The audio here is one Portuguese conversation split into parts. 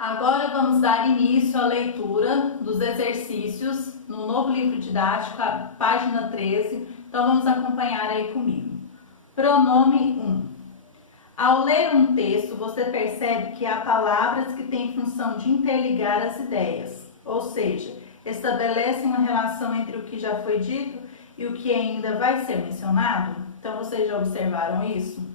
Agora vamos dar início à leitura dos exercícios no novo livro didático, a página 13. Então vamos acompanhar aí comigo. Pronome 1. Ao ler um texto, você percebe que há palavras que têm função de interligar as ideias, ou seja, estabelecem uma relação entre o que já foi dito e o que ainda vai ser mencionado. Então vocês já observaram isso?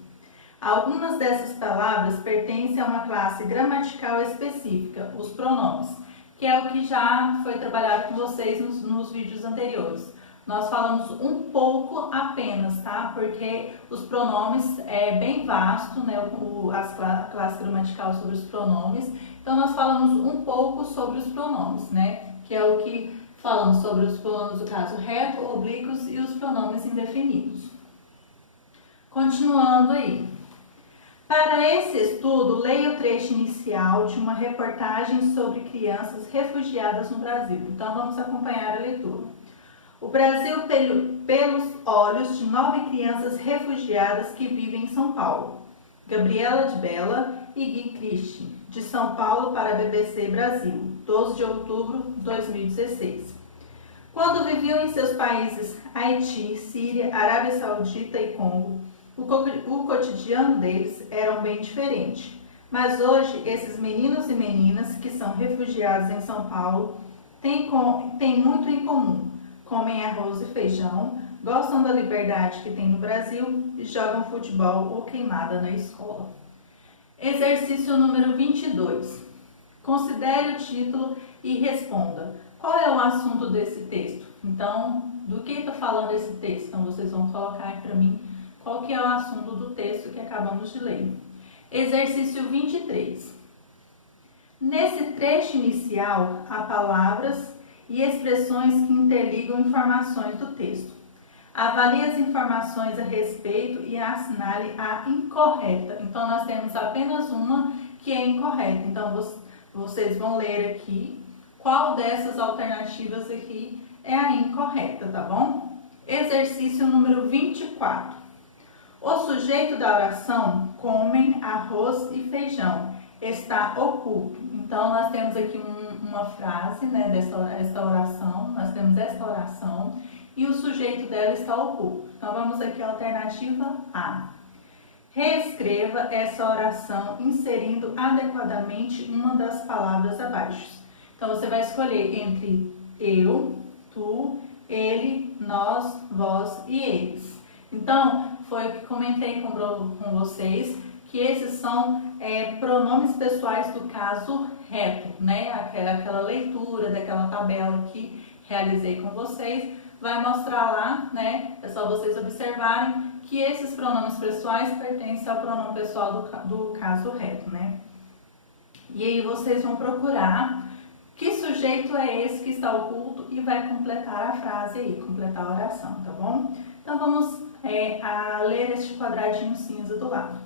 Algumas dessas palavras pertencem a uma classe gramatical específica, os pronomes, que é o que já foi trabalhado com vocês nos vídeos anteriores. Nós falamos um pouco apenas, tá? Porque os pronomes é bem vasto, né? A classe gramatical sobre os pronomes. Então, nós falamos um pouco sobre os pronomes, né? Que é o que falamos sobre os pronomes do caso reto, oblíquos e os pronomes indefinidos. Continuando aí. Para esse estudo, leia o trecho inicial de uma reportagem sobre crianças refugiadas no Brasil. Então, vamos acompanhar a leitura. O Brasil pelos olhos de 9 crianças refugiadas que vivem em São Paulo. Gabriela de Bella e Gui Christie, de São Paulo para a BBC Brasil, 12 de outubro de 2016. Quando viviam em seus países Haiti, Síria, Arábia Saudita e Congo, o cotidiano deles era bem diferente. Mas hoje, esses meninos e meninas que são refugiados em São Paulo têm muito em comum. Comem arroz e feijão, gostam da liberdade que tem no Brasil e jogam futebol ou queimada na escola. Exercício número 22. Considere o título e responda. Qual é o assunto desse texto? Então, do que está falando esse texto? Então, vocês vão colocar aí para mim qual que é o assunto do texto que acabamos de ler. Exercício 23. Nesse trecho inicial, há palavras e expressões que interligam informações do texto. Avalie as informações a respeito e assinale a incorreta. Então, nós temos apenas uma que é incorreta. Então, vocês vão ler aqui qual dessas alternativas aqui é a incorreta, tá bom? Exercício número 24. O sujeito da oração, comem arroz e feijão, está oculto. Então, nós temos aqui uma frase, né, desta oração, nós temos esta oração e o sujeito dela está oculto. Então, vamos aqui à alternativa A. Reescreva essa oração inserindo adequadamente uma das palavras abaixo. Então, você vai escolher entre eu, tu, ele, nós, vós e eles. Então, foi o que comentei com vocês, que esses são pronomes pessoais do caso reto, né? Aquela leitura daquela tabela que realizei com vocês, vai mostrar lá, né? É só vocês observarem que esses pronomes pessoais pertencem ao pronome pessoal do caso reto, né? E aí vocês vão procurar que sujeito é esse que está oculto e vai completar a frase aí, completar a oração, tá bom? Então vamos a ler este quadradinho cinza do lado.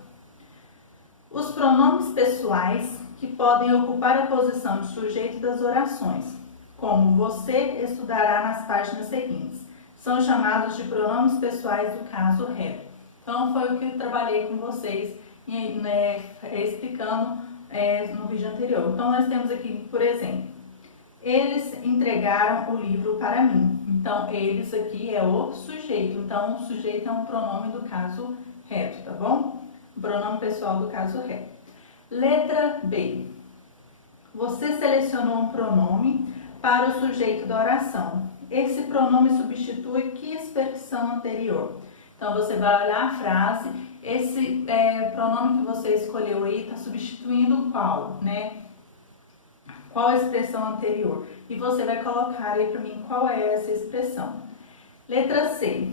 Os pronomes pessoais que podem ocupar a posição de sujeito das orações, como você estudará nas páginas seguintes, são chamados de pronomes pessoais do caso reto. Então foi o que eu trabalhei com vocês, explicando no vídeo anterior. Então nós temos aqui, por exemplo, eles entregaram o livro para mim. Então, eles aqui é o sujeito. Então, o sujeito é um pronome do caso reto, tá bom? O pronome pessoal do caso reto. Letra B. Você selecionou um pronome para o sujeito da oração. Esse pronome substitui que expressão anterior? Então, você vai olhar a frase. Esse pronome que você escolheu aí está substituindo qual, né? Qual a expressão anterior? E você vai colocar aí para mim qual é essa expressão. Letra C.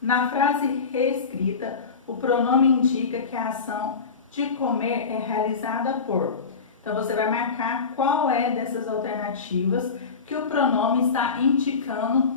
Na frase reescrita, o pronome indica que a ação de comer é realizada por. Então, você vai marcar qual é dessas alternativas que o pronome está indicando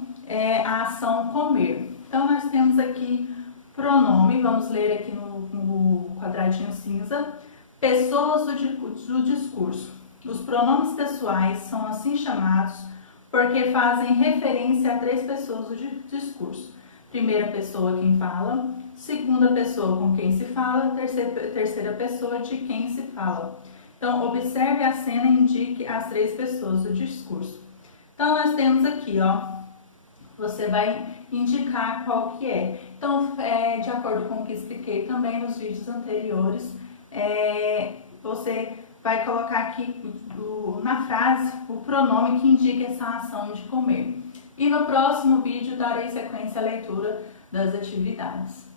a ação comer. Então, nós temos aqui pronome, vamos ler aqui no quadradinho cinza, pessoas do discurso. Os pronomes pessoais são assim chamados porque fazem referência a 3 pessoas do discurso. Primeira pessoa quem fala, segunda pessoa com quem se fala, terceira pessoa de quem se fala. Então, observe a cena e indique as 3 pessoas do discurso. Então, nós temos aqui, ó, você vai indicar qual que é. Então, de acordo com o que expliquei também nos vídeos anteriores, você vai colocar aqui na frase o pronome que indica essa ação de comer. E no próximo vídeo darei sequência à leitura das atividades.